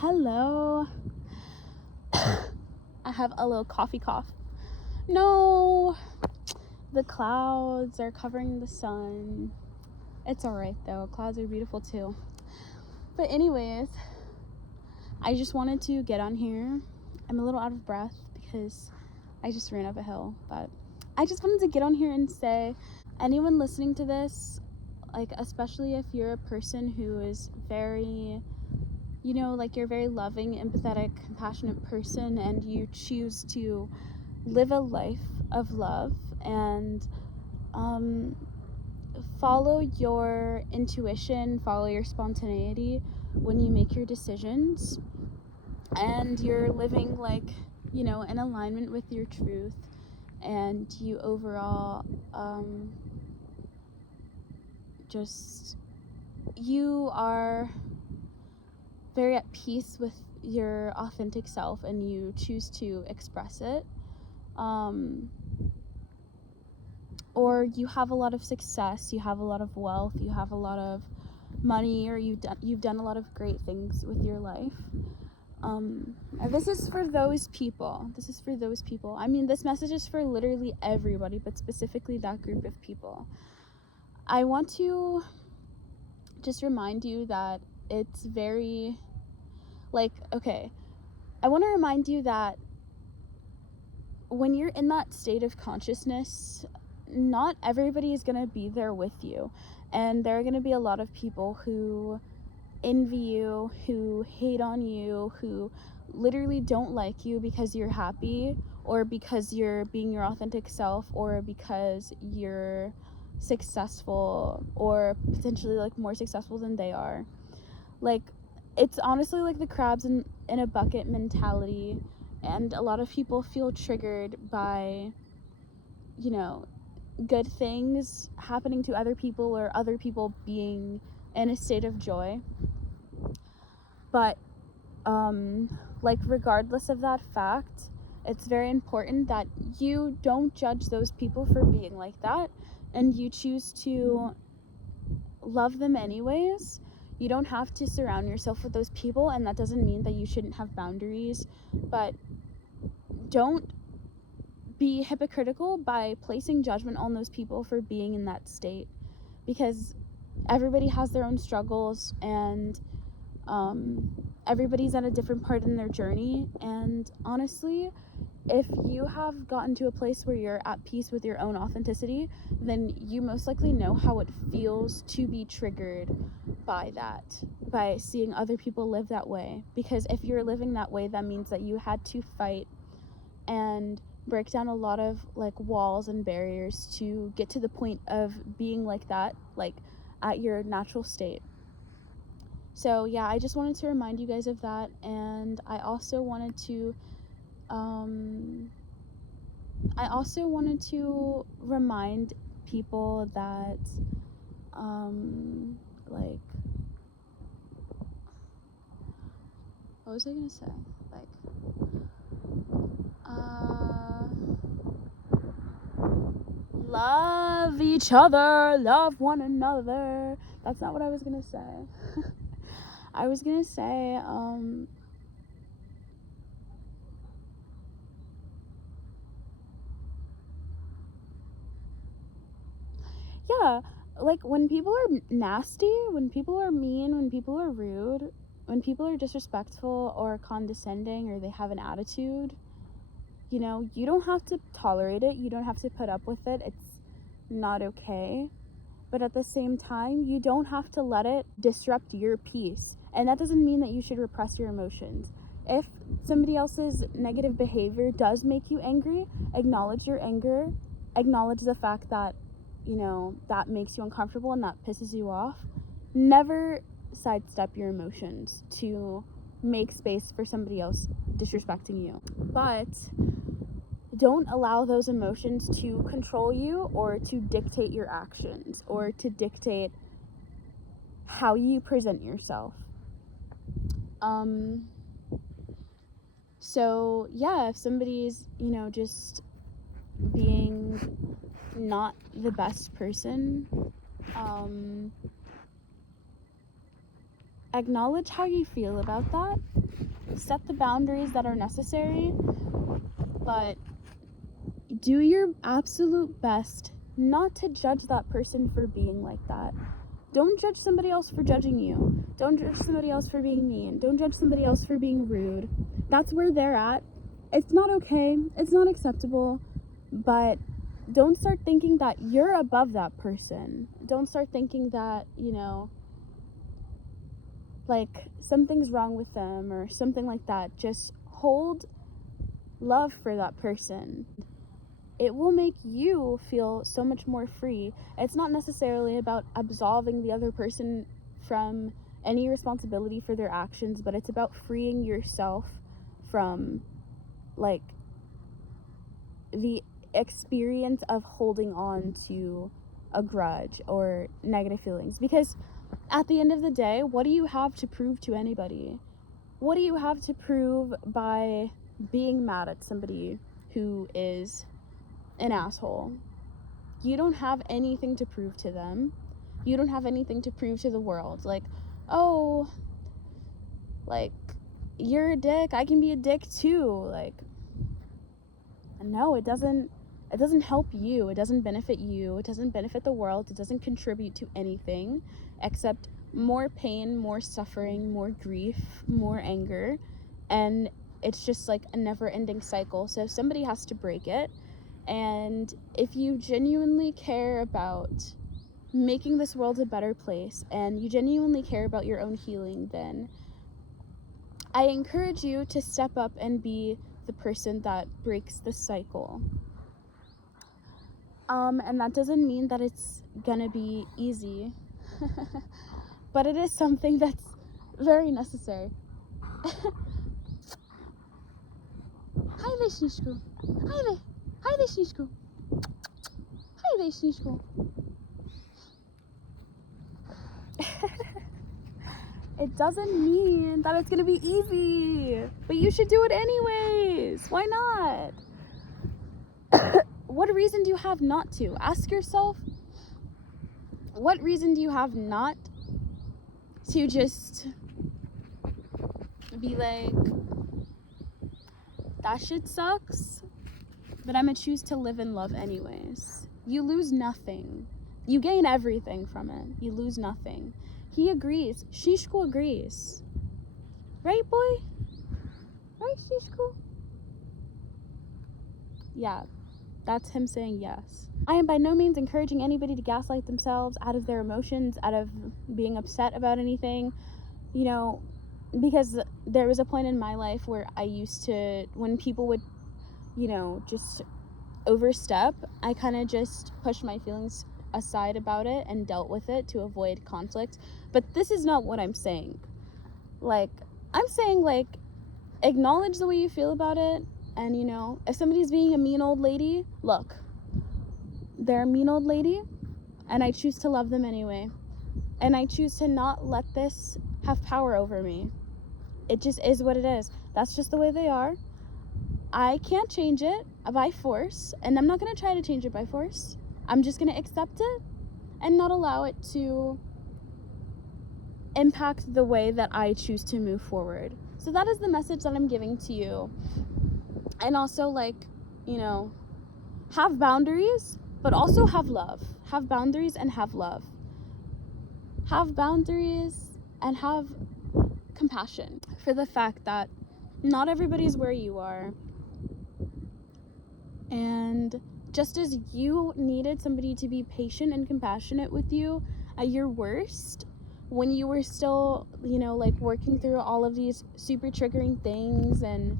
Hello. I have a little coffee cough. No, the clouds are covering the sun. It's alright though. Clouds are beautiful too. But anyways, I just wanted to get on here. I'm a little out of breath because I just ran up a hill, but I just wanted to get on here and say, anyone listening to this, like especially if you're a person who is very, you're a very loving, empathetic, compassionate person, and you choose to live a life of love and follow your intuition, follow your spontaneity when you make your decisions, and you're living in alignment with your truth, and you overall you are very at peace with your authentic self and you choose to express it, or you have a lot of success, you have a lot of wealth, you have a lot of money, or you've done a lot of great things with your life. This is for those people. I mean, this message is for literally everybody, but specifically that group of people. I want to just remind you that it's very, I want to remind you that when you're in that state of consciousness, not everybody is going to be there with you. And there are going to be a lot of people who envy you, who hate on you, who literally don't like you because you're happy, or because you're being your authentic self, or because you're successful, or potentially more successful than they are. It's honestly like the crabs in a bucket mentality, and a lot of people feel triggered by good things happening to other people, or other people being in a state of joy. But regardless of that fact, it's very important that you don't judge those people for being like that, and you choose to love them anyways. You don't have to surround yourself with those people, and that doesn't mean that you shouldn't have boundaries, but don't be hypocritical by placing judgment on those people for being in that state, because everybody has their own struggles, and everybody's at a different part in their journey. And honestly, if you have gotten to a place where you're at peace with your own authenticity, then you most likely know how it feels to be triggered by seeing other people live that way. Because if you're living that way, that means that you had to fight and break down a lot of walls and barriers to get to the point of being like that, at your natural state. So yeah, I just wanted to remind you guys of that. And I also wanted to remind people that what was I gonna say? Love each other, love one another. That's not what I was gonna say. I was gonna say, yeah, when people are nasty, when people are mean, when people are rude, when people are disrespectful or condescending, or they have an attitude, you don't have to tolerate it, you don't have to put up with it, it's not okay. But at the same time, you don't have to let it disrupt your peace. And that doesn't mean that you should repress your emotions. If somebody else's negative behavior does make you angry, acknowledge your anger, acknowledge the fact that, that makes you uncomfortable and that pisses you off. Never sidestep your emotions to make space for somebody else disrespecting you. But don't allow those emotions to control you, or to dictate your actions, or to dictate how you present yourself. So yeah, if somebody's, just being not the best person, acknowledge how you feel about that, set the boundaries that are necessary, but do your absolute best not to judge that person for being like that. Don't judge somebody else for judging you. Don't judge somebody else for being mean. Don't judge somebody else for being rude. That's where they're at. It's not okay. It's not acceptable. But don't start thinking that you're above that person. Don't start thinking that, like something's wrong with them or something like that. Just hold love for that person. It will make you feel so much more free. It's not necessarily about absolving the other person from any responsibility for their actions, but it's about freeing yourself from, like, the experience of holding on to a grudge or negative feelings. Because at the end of the day, what do you have to prove to anybody? What do you have to prove by being mad at somebody who is an asshole? You don't have anything to prove to them. You don't have anything to prove to the world. Like, oh, like, you're a dick, I can be a dick too. Like, no, it doesn't help you. It doesn't benefit you. It doesn't benefit the world. It doesn't contribute to anything except more pain, more suffering, more grief, more anger. And it's just like a never-ending cycle. So somebody has to break it. And if you genuinely care about making this world a better place and you genuinely care about your own healing, then I encourage you to step up and be the person that breaks the cycle. And that doesn't mean that it's gonna be easy, but it is something that's very necessary. Hi there, Śnieżku. Hi there. Hi there, Śnieżku. Hi there, Śnieżku. It doesn't mean that it's gonna be easy, but you should do it anyways. Why not? What reason do you have not to? Ask yourself, what reason do you have not to just be like, that shit sucks, but I'm gonna choose to live in love anyways? You lose nothing. You gain everything from it. You lose nothing. He agrees. Śnieżku agrees. Right, boy? Right, Śnieżku? Yeah, that's him saying yes. I am by no means encouraging anybody to gaslight themselves out of their emotions, out of being upset about anything, because there was a point in my life where I used to, when people would, just overstep, I kind of just pushed my feelings aside about it and dealt with it to avoid conflict. But this is not what I'm saying. Like, I'm saying, like, acknowledge the way you feel about it. And, if somebody's being a mean old lady, look, they're a mean old lady, and I choose to love them anyway. And I choose to not let this have power over me. It just is what it is. That's just the way they are. I can't change it by force, and I'm not going to try to change it by force. I'm just going to accept it and not allow it to impact the way that I choose to move forward. So that is the message that I'm giving to you. And also, like, have boundaries, but also have love. Have boundaries and have love. Have boundaries and have compassion for the fact that not everybody's where you are. And just as you needed somebody to be patient and compassionate with you at your worst, when you were still, like, working through all of these super triggering things and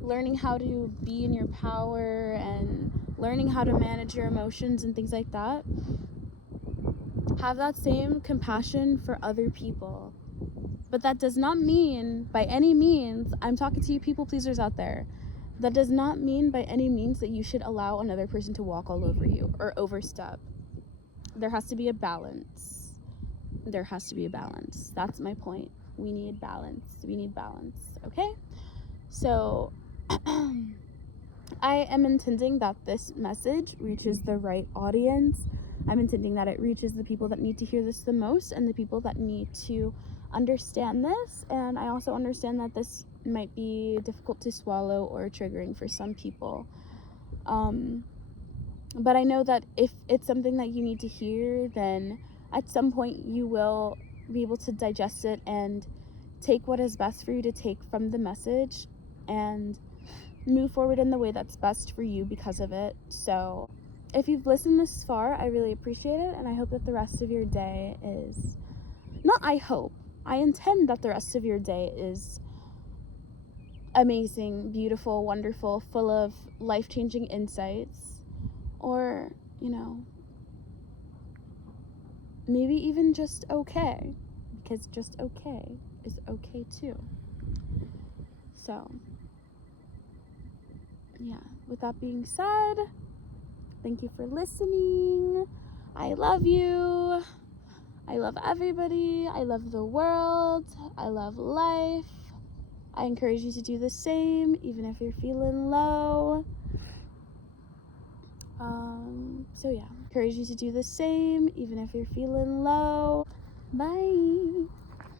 learning how to be in your power and learning how to manage your emotions and things like that, have that same compassion for other people. But that does not mean, by any means, I'm talking to you people pleasers out there, that does not mean by any means that you should allow another person to walk all over you or overstep. There has to be a balance. There has to be a balance. That's my point. We need balance. We need balance. Okay? So, I am intending that this message reaches the right audience. I'm intending that it reaches the people that need to hear this the most and the people that need to understand this, and I also understand that this might be difficult to swallow or triggering for some people. But I know that if it's something that you need to hear, then at some point you will be able to digest it and take what is best for you to take from the message and move forward in the way that's best for you because of it. So if you've listened this far, I really appreciate it, and I hope that the rest of your day is, not I hope, I intend that the rest of your day is amazing, beautiful, wonderful, full of life-changing insights, or, you know, maybe even just okay, because just okay is okay too. So, yeah, with that being said, thank you for listening. I love you. I love everybody. I love the world. I love life. I encourage you to do the same, even if you're feeling low. So yeah, encourage you to do the same, even if you're feeling low. Bye.